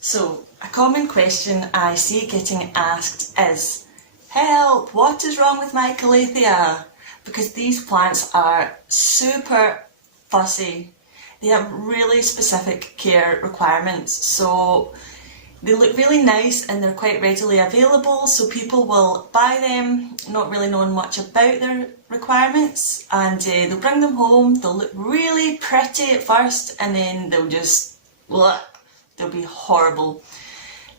So, a common question I see getting asked is, help, what is wrong with my calathea? Because these plants are super fussy. They have really specific care requirements. So they look really nice and they're quite readily available, so people will buy them not really knowing much about their requirements, and they'll bring them home. They'll look really pretty at first and then they'll just, bleh, they'll be horrible.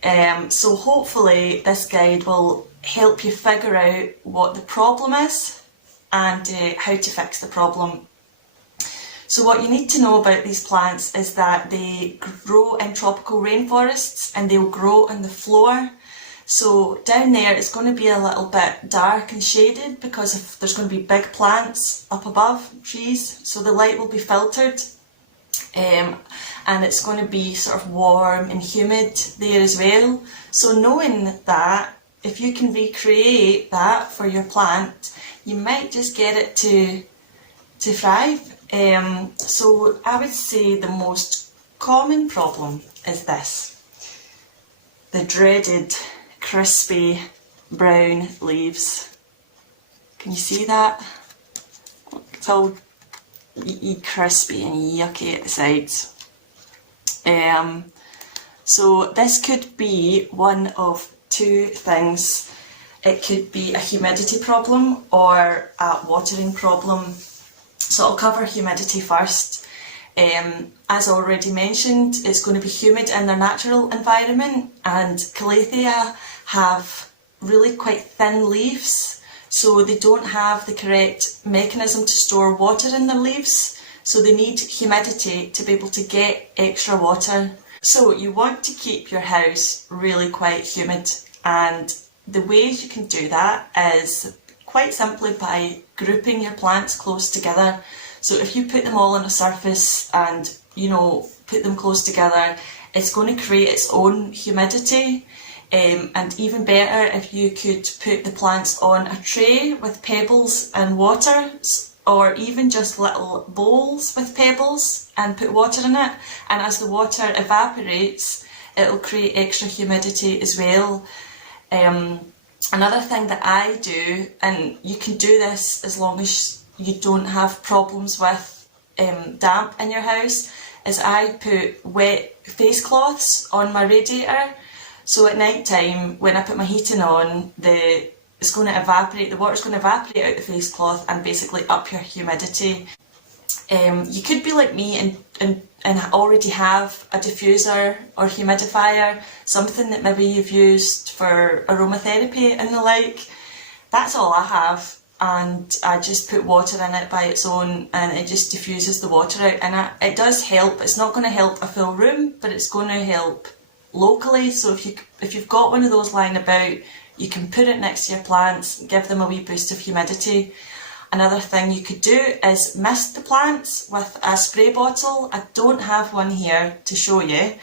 So hopefully this guide will help you figure out what the problem is and how to fix the problem. So what you need to know about these plants is that they grow in tropical rainforests and they'll grow on the floor. So down there it's going to be a little bit dark and shaded because there's going to be big plants up above, trees, so the light will be filtered. And it's going to be sort of warm and humid there as well. So knowing that, if you can recreate that for your plant, you might just get it to thrive. So I would say the most common problem is this: the dreaded crispy brown leaves. Can you see that? It's all crispy and yucky at the sides. So this could be one of two things. It could be a humidity problem or a watering problem. So I'll cover humidity first. As already mentioned, it's going to be humid in their natural environment, and calathea have really quite thin leaves, so they don't have the correct mechanism to store water in their leaves, so they need humidity to be able to get extra water. So you want to keep your house really quite humid, and the ways you can do that is quite simply by grouping your plants close together. So if you put them all on a surface and, put them close together, it's going to create its own humidity. And even better if you could put the plants on a tray with pebbles and water, or even just little bowls with pebbles and put water in it. And as the water evaporates, it'll create extra humidity as well. Another thing that I do, and you can do this as long as you don't have problems with damp in your house, is I put wet face cloths on my radiator. So at night time, when I put my heating on, it's going to evaporate, the water's going to evaporate out the face cloth and basically up your humidity. You could be like me and already have a diffuser or humidifier, something that maybe you've used for aromatherapy and the like. That's all I have, and I just put water in it by its own and it just diffuses the water out, and it does help. It's not going to help a full room, but it's going to help locally. So if you've got one of those lying about, you can put it next to your plants, give them a wee boost of humidity. Another thing you could do is mist the plants with a spray bottle. I don't have one here to show you,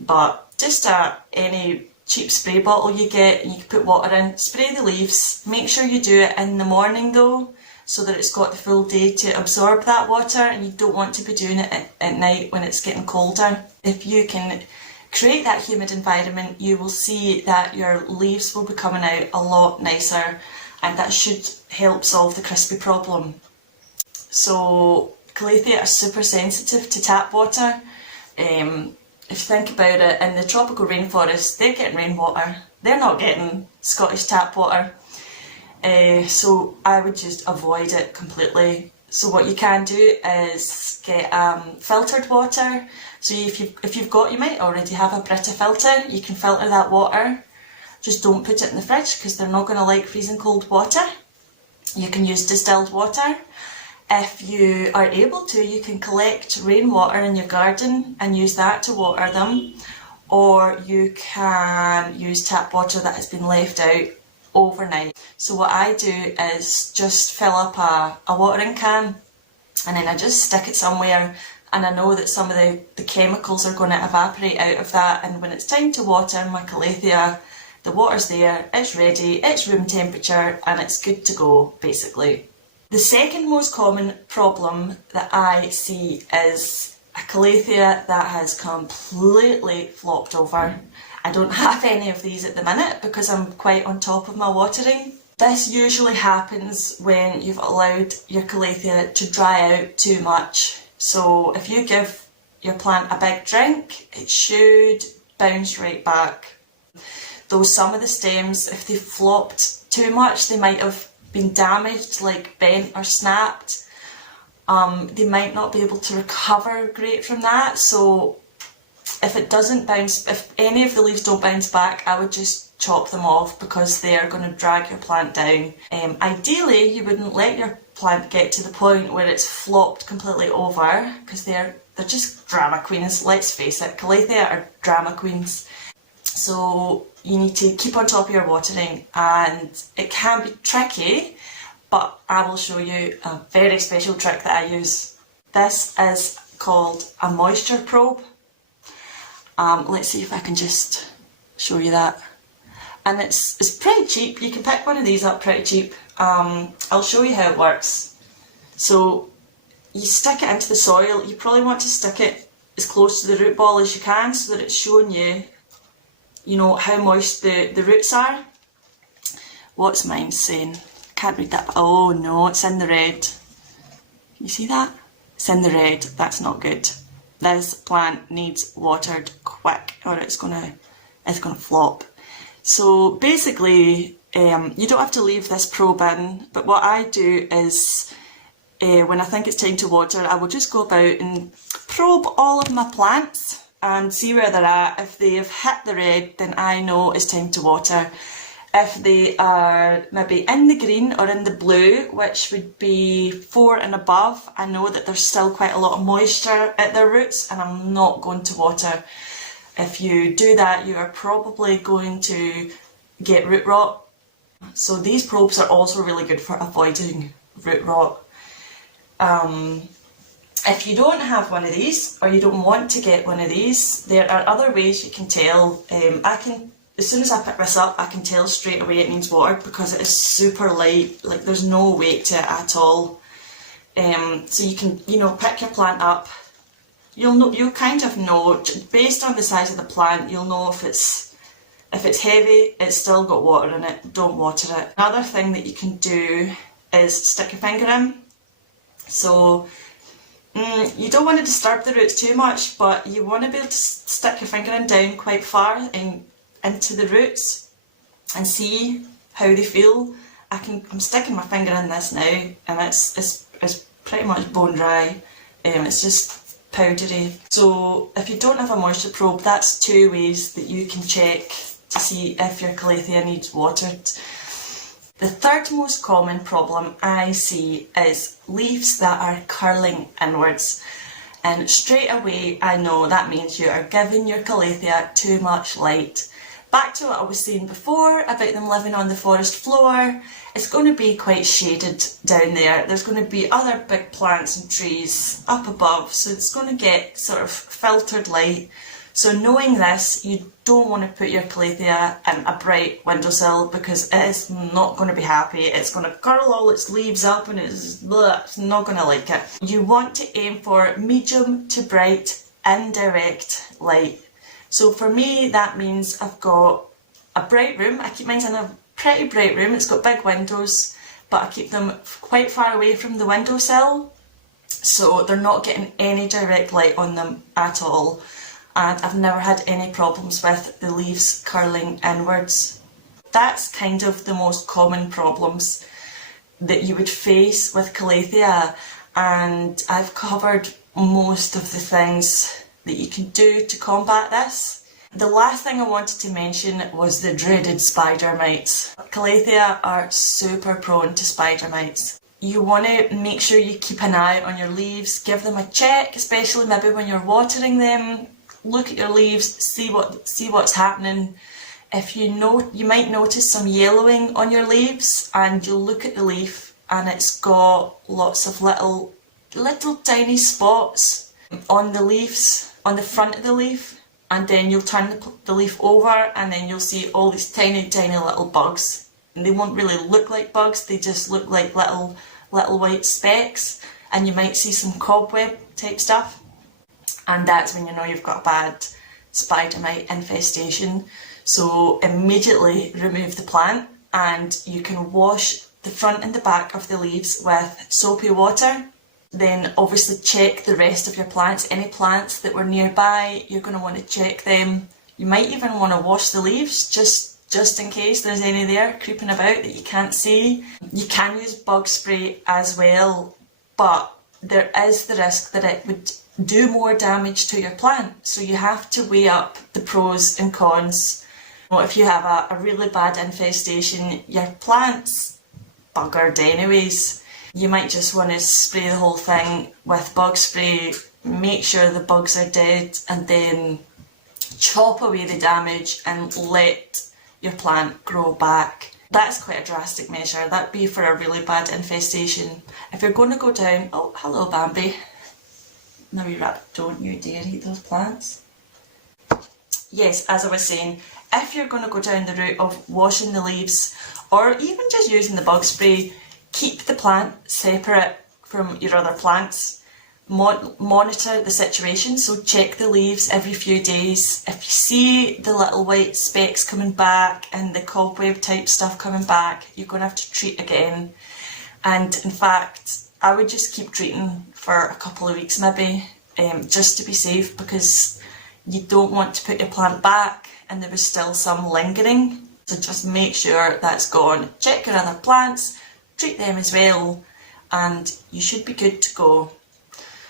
but just any cheap spray bottle you get, and you can put water in, spray the leaves. Make sure you do it in the morning though, so that it's got the full day to absorb that water, and you don't want to be doing it at night when it's getting colder. If you can create that humid environment, you will see that your leaves will be coming out a lot nicer, and that should help solve the crispy problem. So calathea are super sensitive to tap water. If you think about it, in the tropical rainforest, they're getting rainwater. They're not getting Scottish tap water. So I would just avoid it completely. So what you can do is get filtered water. So if you've got, you might already have a Brita filter, you can filter that water. Just don't put it in the fridge because they're not going to like freezing cold water. You can use distilled water. If you are able to, you can collect rainwater in your garden and use that to water them. Or you can use tap water that has been left out overnight. So what I do is just fill up a watering can, and then I just stick it somewhere, and I know that some of the chemicals are going to evaporate out of that, and when it's time to water my calathea, the water's there, it's ready, it's room temperature, and it's good to go, basically. The second most common problem that I see is a calathea that has completely flopped over. I don't have any of these at the minute because I'm quite on top of my watering. This usually happens when you've allowed your calathea to dry out too much. So if you give your plant a big drink, it should bounce right back. Though some of the stems, if they flopped too much, they might have been damaged, like bent or snapped. They might not be able to recover great from that. So if it doesn't bounce, if any of the leaves don't bounce back, I would just chop them off because they are going to drag your plant down. Ideally, you wouldn't let your plant get to the point where it's flopped completely over, because they're just drama queens. Let's face it, calathea are drama queens. So you need to keep on top of your watering, and it can be tricky, but I will show you a very special trick that I use. This is called a moisture probe. Let's see if I can just show you that. And it's pretty cheap. You can pick one of these up pretty cheap. I'll show you how it works. So you stick it into the soil. You probably want to stick it as close to the root ball as you can so that it's showing you, you know, how moist the roots are. What's mine saying? I can't read that. Oh no, it's in the red. Can you see that? It's in the red. That's not good. This plant needs watered quick or it's gonna flop. So basically, you don't have to leave this probe in, but what I do is, when I think it's time to water, I will just go about and probe all of my plants and see where they're at. If they have hit the red, then I know it's time to water. If they are maybe in the green or in the blue, which would be 4 and above, I know that there's still quite a lot of moisture at their roots and I'm not going to water. If you do that, you are probably going to get root rot. So these probes are also really good for avoiding root rot. If you don't have one of these, or you don't want to get one of these, there are other ways you can tell. As soon as I pick this up, I can tell straight away it needs water because it is super light, like there's no weight to it at all. So you can, pick your plant up. You'll kind of know, based on the size of the plant, you'll know if it's heavy, it's still got water in it, don't water it. Another thing that you can do is stick your finger in. So you don't want to disturb the roots too much, but you want to be able to stick your finger in down quite far into the roots and see how they feel. I'm sticking my finger in this now, and it's pretty much bone dry. It's just powdery. So if you don't have a moisture probe, that's 2 ways that you can check to see if your calathea needs watered. The third most common problem I see is leaves that are curling inwards, and straight away I know that means you are giving your calathea too much light. Back to what I was saying before about them living on the forest floor, it's going to be quite shaded down there. There's going to be other big plants and trees up above, so it's going to get sort of filtered light. So knowing this, you don't want to put your calathea in a bright windowsill because it is not going to be happy. It's going to curl all its leaves up and it's not going to like it. You want to aim for medium to bright indirect light. So for me, that means I've got a bright room. I keep mine in a pretty bright room. It's got big windows, but I keep them quite far away from the windowsill, so they're not getting any direct light on them at all. And I've never had any problems with the leaves curling inwards. That's kind of the most common problems that you would face with calathea, and I've covered most of the things that you can do to combat this. The last thing I wanted to mention was the dreaded spider mites. Calathea are super prone to spider mites. You want to make sure you keep an eye on your leaves, give them a check, especially maybe when you're watering them. Look at your leaves, see what's happening. If you might notice some yellowing on your leaves, and you'll look at the leaf and it's got lots of little tiny spots on the leaves, on the front of the leaf, and then you'll turn the leaf over and then you'll see all these tiny little bugs. And they won't really look like bugs, they just look like little white specks, and you might see some cobweb type stuff. and that's when you know you've got a bad spider mite infestation. So immediately remove the plant, and you can wash the front and the back of the leaves with soapy water. Then obviously check the rest of your plants. Any plants that were nearby, you're going to want to check them. You might even want to wash the leaves just in case there's any there creeping about that you can't see. You can use bug spray as well, but there is the risk that it would do more damage to your plant. So you have to weigh up the pros and cons. Well, if you have a really bad infestation, your plant's buggered anyways. You might just want to spray the whole thing with bug spray, make sure the bugs are dead, and then chop away the damage and let your plant grow back. That's quite a drastic measure. That'd be for a really bad infestation. If you're going to go down, oh hello Bambi, now you rabbit, don't you dare eat those plants. Yes, as I was saying, if you're going to go down the route of washing the leaves or even just using the bug spray, keep the plant separate from your other plants. Monitor the situation, so check the leaves every few days. If you see the little white specks coming back and the cobweb type stuff coming back, you're going to have to treat again. And in fact, I would just keep treating for a couple of weeks maybe, just to be safe, because you don't want to put your plant back and there was still some lingering. So just make sure that's gone. Check your other plants, treat them as well, and you should be good to go.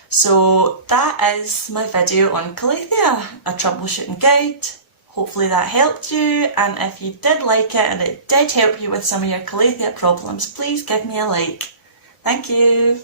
So that is my video on calathea, a troubleshooting guide. Hopefully that helped you, and if you did like it and it did help you with some of your calathea problems, please give me a like. Thank you.